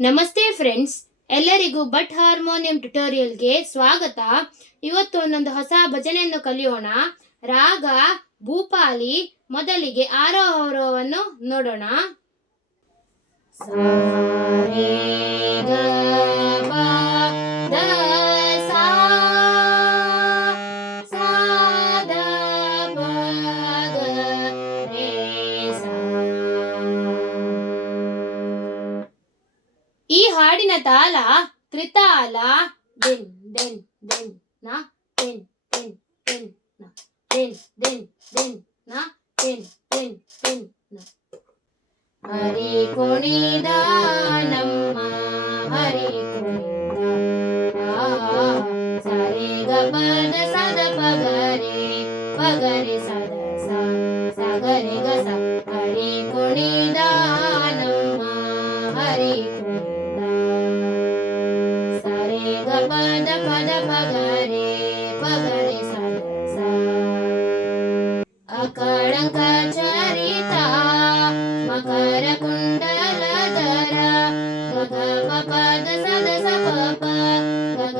ನಮಸ್ತೆ ಫ್ರೆಂಡ್ಸ್, ಎಲ್ಲರಿಗೂ but harmonium ಟ್ಯುಟೋರಿಯಲ್ಗೆ ಸ್ವಾಗತ. ಇವತ್ತು ಒಂದೊಂದು ಹೊಸ ಭಜನೆಯನ್ನು ಕಲಿಯೋಣ. ರಾಗ ಭೂಪಾಲಿ. ಮೊದಲಿಗೆ ಆರೋಹವನ್ನು ನೋಡೋಣ. ಸಾ ರೇ ಗ ಪ ದ ಸಾ, ಸಾ ದ ಪ ಗ ರೇ ಸಾ. ಈ ಹಾಡಿನ ತಾಳ ತ್ರಿತಾಲ. ದಿನ್ ದಿನ್ ದಿನ್ ನ ದಿನ್ ದಿನ್ ದಿನ್ ನ ದಿನ್ ದಿನ್ ದಿನ್ ನ ದಿನ್ ದಿನ್ ದಿನ್ ನ. ಹರಿ ಕುಣಿದ ನಮ್ಮ ಹರಿ ಕುಣಿದ ಸರಿ ಗ ಪದ ಸದ ಪಗರೆ ಪಗರೆ ಸದ ಸ ಸಗರೆ ಗ ಸ. ಹರಿ ಕುಣಿದ ನಮ್ಮ ಹರಿ ಕುಣಿದ ಸರಿ ಗ ಪದ ಪದ ಪಗರೆ ಪಗರೆ ಸದ ಸ. ಅಕಳಂಕ ಚರಿತ ಮಕರ ಕುಂಡಲಧರ ಗಗ ಪದ ಸದ ಸ ಪ ಗಗ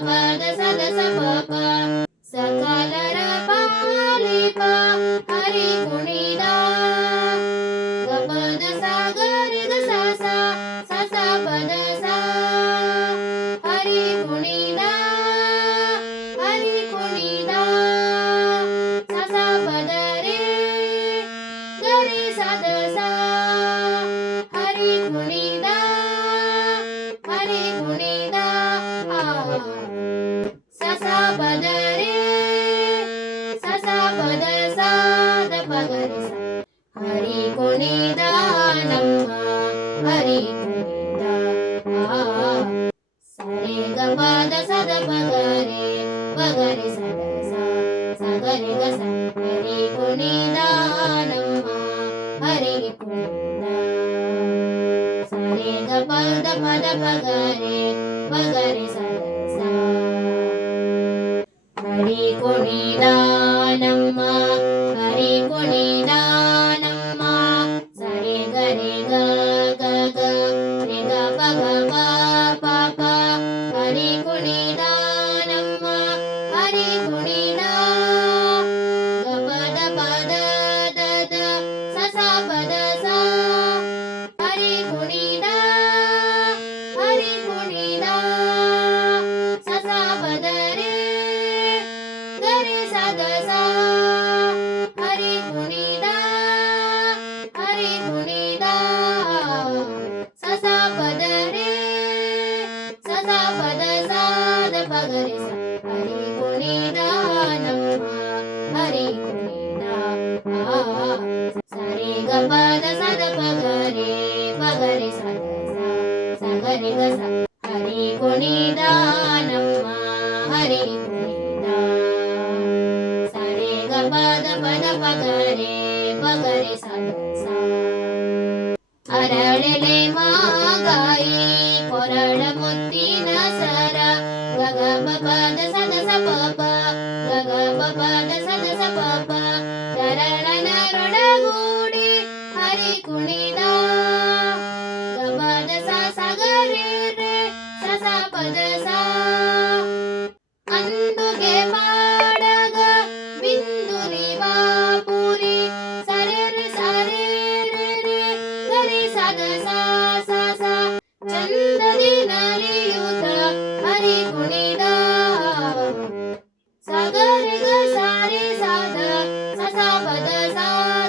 ಪದ ಸದ ಸ ಪ ಸಕಲರ ಪಾಲಿಪ ಹರಿ ಕುಣಿದ ಗಪದ ಸಾಗರಿ ಗ ಸ ಸ ಸ ಪದ ಸ. ಹರಿ ಕುಣಿದ ಹರಿ ಕುಣಿದ ಸ ಸ ಪದ ರೇ ಗರಿ ಸದ ಸ. ಹರಿ ಕುಣಿದ ಹರಿ ಕುಣಿದ ಸ ಸ ಪದ ರೇ ಸ ಸ ಪದ ಸ ದ ಪಗರಿ ಸ. ಹರಿ ಕುಣಿದ ನಮ್ಮ ಹರಿ ಕುಣಿದ ಸರಿ ಗ ಪದ ಸದ ಪಗರೆ ಪಗರೆ ಸದ ಸ ಸಗರೆ ಗ ಸ. ಹರಿ ಕುಣಿದ ನಮ್ಮ ಹರಿ ಕುಣಿದ ಸರಿ ಗ ಪದ ಪದ ಪಗರೆ ಪಗರೆ ಸದ ಸ. ಹರಿ ಕುಣಿದ ನಮ್ಮ ಹರಿ ಕುಣಿದ ನಮ್ಮ ಸರಿ ಗರಿ ಗ ಗ ಗ ರಿ ಗ ಪ ಗ ಪ ಪ ಪ. ಹರಿ ಕುಣಿದ ನಮ್ಮ ಹರಿ ಕುಣಿದ ಗ ಪದ ಪದ ದ ದ ಸ ಸ ಪದ ಸ. ಹರಿ ಕುಣಿದ ಹರಿ ಕುಣಿದ ಸ ಸ ಪದ ರೇ ಗರಿ ಸದ ಸ. ಹರಿ ಕುಣಿದ ಹರಿ ಕುಣಿದ ಸ ಸ ಪದ ರೇ ಸ ಸ ಪದ ಸ ದ ಪಗರೆ ಸ. ಹರಿ ಕುಣಿದ ನಮ್ಮ ಹರಿ ಕುಣಿದ ಸರಿ ಗ ಪದ ಸದ ಪಗರೆ ಪಗರೆ ಸದ ಸ ಸಗರೆ ಗ ಸ. ಹರಿ ಕುಣಿದ ನಮ್ಮ ಹರಿ ಕುಣಿದ ಸರಿ ಗ ಪದ ಪದ ಪಗರೆ ಪಗರೆ ಸದ ಸ. ಅರಳೆಲೆ ಮಾಗಾಯಿ ಕೊರಳ ಮುತ್ತಿನ ಸರ ಗಗ ಪದ ಸದ ಸ ಪ ಪ ಗಗ ಪದ ಸದ ಸ ಪ ಪ. ಶರಣನರೊಡಗೂಡಿ ಹರಿ ಕುಣಿದ ಗ ಪದ ಸ ಸಗರೆ ರೇ ಸ ಸ ಪದ ಸ. ಅಂದುಗೆ ಪಾಡಗ ಬಿಂದುಲಿ ಬಾಪುರಿ ಸರೆ ರೆ ಸರೆ ರೇ ರೇ ಗರಿ ಸದ ಸ ಸ ಸ. ಚಂದದಿ ನಲಿಯುತ ಹರಿ ಕುಣಿದ ಸಗರೆ ಗ ಸಾರೆ ಸಾದ ಸ ಸ ಪದ ಸ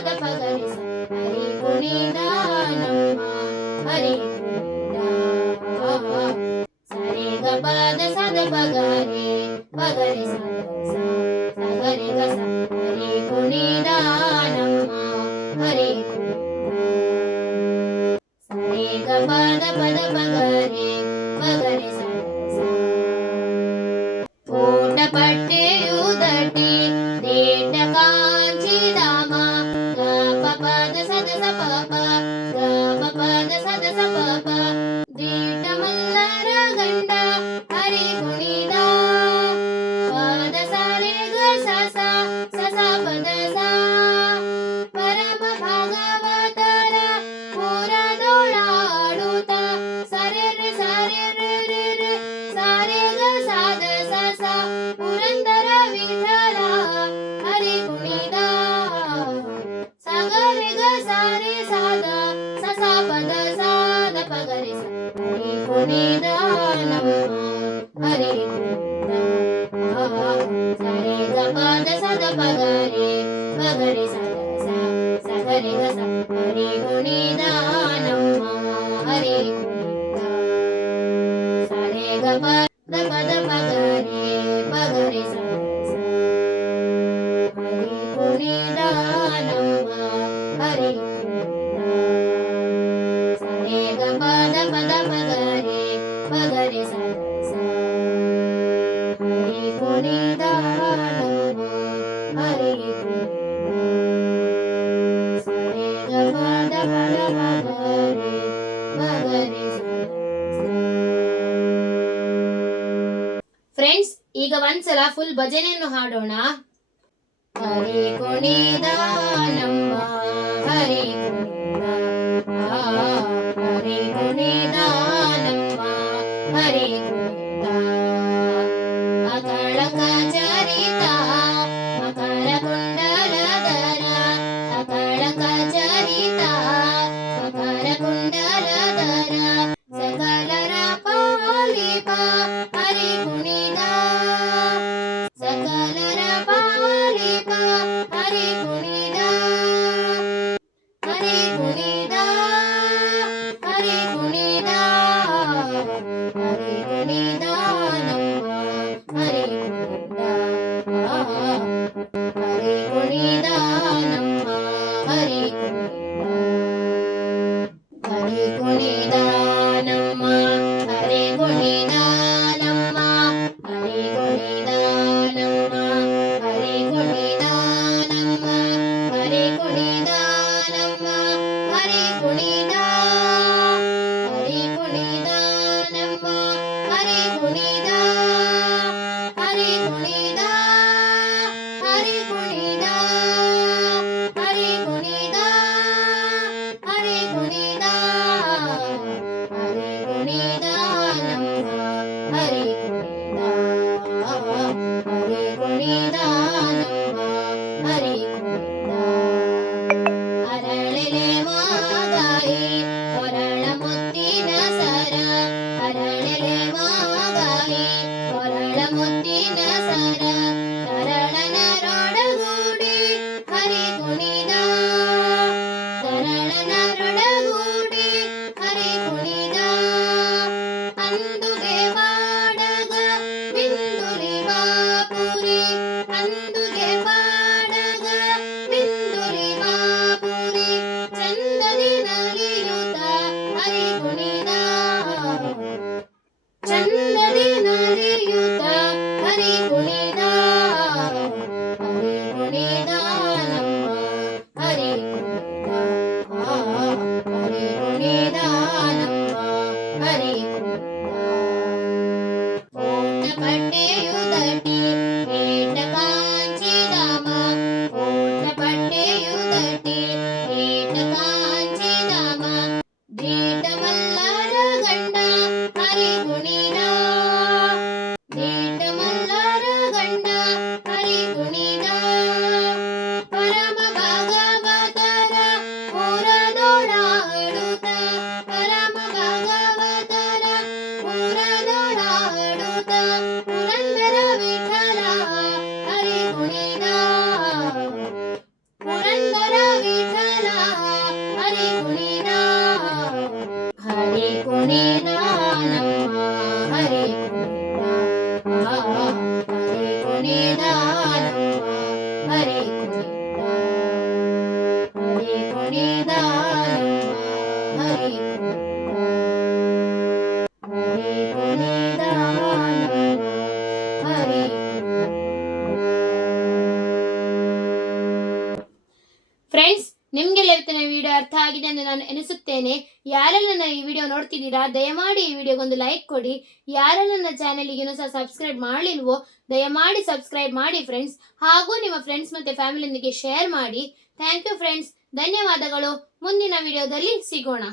ದ ಪಗರೆ ಸ. ಹರಿ ಕುಣಿದ ನಮ್ಮ ಹರಿ ಕುಣಿದ ಸರಿ ಗ ಪದ ಸದ ಪಗರೆ ಪಗರೆ ಸದ ಸ ಸಗರೆ ಗ ಸ. ಹರಿ ಕುಣಿದ ನಮ್ಮ ಹರಿ ಕುಣಿದ ಸರಿ ಗ ಪದ ಪದ ಪಗರೆ ಪಗರೆ ಸದ ಸ. ಊಟ ಪಟ್ಟೆಯು ದಟಿ ದೇಟ ಕಾಂಚಿ ಧಾಮ ಗ ಪ ಪದ ಸದ ಸ ಪ ಪ ಗ ಪ ಪದ ಸದ ಸ ಪ ಪ. ದೇಟ ಮಲ್ಲರ ಗಂಡ ಹರಿ ಕುಣಿದ ಪದ ಸರೆ ಗ ಸ ಸ ಸ ಸ ಪದ ಸ. ಪರಮ ಭಾಗವತರ ಪುರದೊಳಾಡುತ್ತ ಸರೆ ಕುಣಿದ ನಮ್ಮ ಹರಿ ಕುಣಿದ ಸರಿ ಗ ಪದ ಸದ ಪಗರೆ ಪಗರೆ ಸದ ಸಗರೆ ಗ ಹರಿ ಕುಣಿದ ನಮ್ಮ ಹರಿ ಕುಣಿದ ಸರಿ ಗ ಪದ ಪದ ಪಗರೆ ಪಗರೆ ಸದ ಹರಿ ಕುಣಿದ ನಮ್ಮ ಹರಿ ಕುಣಿದ ಸರಿ ಗ ಪದ ಪದ ಪಗರೆ ಪಗರೆ ಸದ ಹರಿ ಕುಣಿದ ನಮ್ಮ ಹರಿ ಕುಣಿದ ಸರಿ ಗ ಪದ ಪದ ಪಗರೆ ಪಗರೆ ಸದ. ಫ್ರೆಂಡ್ಸ್, ಈಗ ಒಂದ್ಸಲ ಫುಲ್ ಭಜನೆಯನ್ನು ಹಾಡೋಣ. ಹರಿ ಕುಣಿದ ನಮ್ಮ ಹರಿ ಕುಣಿದ ಹರಿ ಕುಣಿದ ನಮ್ಮ ಹರಿ ಕುಣಿದ ಅಕಳಕ ಚರಿತ ಮಕರ ಕುಂಡಲಧರ ಅಕಳಕ ಚರಿತ ಮಕರ ಕುಂಡಲಧರ ಸಕಲರ ಪಾಲಿಪ ಹರಿ ಕುಣಿದ ಸಕಲರ ಪಾಲಿಪ ಹರಿ ಕುಣಿದ ಹರಿ ಕುಣಿದ ಹರಿ ಕುಣಿದ ಹರಿ ಕುಣಿದ ನಮ್ಮ ಹರಿ ಕುಣಿದ ಹರಿ ಕುಣಿದ ನಮ್ಮ ಹರಿ ಕುಣಿದ ಹರಿ ಕುಣಿದ ನಮ್ಮ ಹರಿ ಕುಣಿದ ನಮ್ಮ ಹರಿ ಕುಣಿದ ನಮ್ಮ ಹರಿ ಕುಣಿದ ನಮ್ಮ ಹರಿ ಕುಣಿದ ನಮ್ಮ ಹರಿ ಕುಣಿದ ಹರಿ ಕುಣಿದ ನಮ್ಮ ಹರಿ ಕುಣಿದ ಹರಿ ಕುಣಿದ ಹರಿ ಕುಣಿದ ಹರಿ ಕುಣಿದ ಹರಿ ಕುಣಿದ ಹರಿ ಕುಣಿದ ನಮ್ಮ ಹರಿ ಕುಣಿದ ಹರಿ ಕುಣಿದ ನಮ್ಮ ಹರಿ ಕುಣಿದ ಅರಳೆಲೆ ಮಾಗಾಯಿ ಹೊರಳ ಮುತ್ತಿನ ಸರ ಅರಳೆಲೆ ಮಾಗಾಯಿ ಹೊರಳ ಮುತ್ತಿನ ಸರ ತರಳನರೊಡಗೂಡಿ ಹರಿ ಕುಣಿದ ತರಳನರೊಡಗೂಡಿ ಹರಿ ಕುಣಿದ ಅಂದುಗೆ ಬಾಡಗ ಬಿಂದುಲಿ ಬಾಪುರಿ ಅಂದುಗೆ ಬಾಡಗ ಬಿಂದುಲಿ ಬಾಪುರಿ ಚಂದದಿ ನಲಿಯುತ ಹರಿ ಕುಣಿದ ಚಂದದಿ ನಲಿಯುತ ಹರಿ ಕುಣಿದ ಹರಿ ಕುಣಿದ ನಮ್ಮ ಹರಿ ಕುಣಿದ ಹರಿ ಕುಣಿದ ನಮ್ಮ ಹರಿ ಕುಣಿದ ಕೋಟ ಪಟ್ಟೆಯು ದಟಿ ಏಟ ಕಾಂಚಿದಾಮ ಕೋಟ ಪಟ್ಟೆಯು ದಟಿ ಏಟ ಕಾಂಚಿದಾಮ ದೀಟ ಮಲ್ಲರ ಗಂಡ ಹರಿ ಕುಣಿದ ದೀಟ ಮಲ್ಲರ ಗಂಡ ಹರಿ ಕುಣಿದ ಪರಮ ಭಾಗವತರ ಪುರದೊಡಾಡುತ್ತ ಪರಮ ಭಾಗವತರ ಪುರದೊಡಾಡುತ್ತ ಪುರಂದರ ವಿಠಲ ಹರಿ ಕುಣಿದ ಪುರಂದರ ವಿಠಲ ಹರಿ ಕುಣಿದ ಹರಿ ಕುಣಿದ ನಮ್ಮ ಹರಿ ಕುಣಿದ ಹರಿ ಕುಣಿದ ನಮ್ಮ ಹರಿ ಕುಣಿದ ಹರಿ ಕುಣಿದ ನಮ್ಮ ಹರಿ ಕುಣಿದ ಹರಿ ಕುಣಿದ ನಮ್ಮ ಹರಿ ಫ್ರೆಂಡ್ಸ್, ನಿಮ್ಗೆಲ್ಲ ಇವತ್ತಿನ ವಿಡಿಯೋ ಅರ್ಥ ಆಗಿದೆ ಎಂದು ನಾನು ಎನಿಸುತ್ತೇನೆ. ಯಾರೆಲ್ಲ ನನ್ನ ಈ ವಿಡಿಯೋ ನೋಡ್ತಿದ್ದೀರಾ, ದಯಮಾಡಿ ಈ ವಿಡಿಯೋಗೊಂದು ಲೈಕ್ ಕೊಡಿ. ಯಾರೆಲ್ಲ ನನ್ನ ಚಾನೆಲ್ಗೆ ಇನ್ನೂ ಸಹ ಸಬ್ಸ್ಕ್ರೈಬ್ ಮಾಡಲಿಲ್ವೋ ದಯಮಾಡಿ ಸಬ್ಸ್ಕ್ರೈಬ್ ಮಾಡಿ ಫ್ರೆಂಡ್ಸ್. ಹಾಗೂ ನಿಮ್ಮ ಫ್ರೆಂಡ್ಸ್ ಮತ್ತು ಫ್ಯಾಮಿಲಿಯೊಂದಿಗೆ ಶೇರ್ ಮಾಡಿ. ಥ್ಯಾಂಕ್ ಯು ಫ್ರೆಂಡ್ಸ್, ಧನ್ಯವಾದಗಳು. ಮುಂದಿನ ವಿಡಿಯೋದಲ್ಲಿ ಸಿಗೋಣ.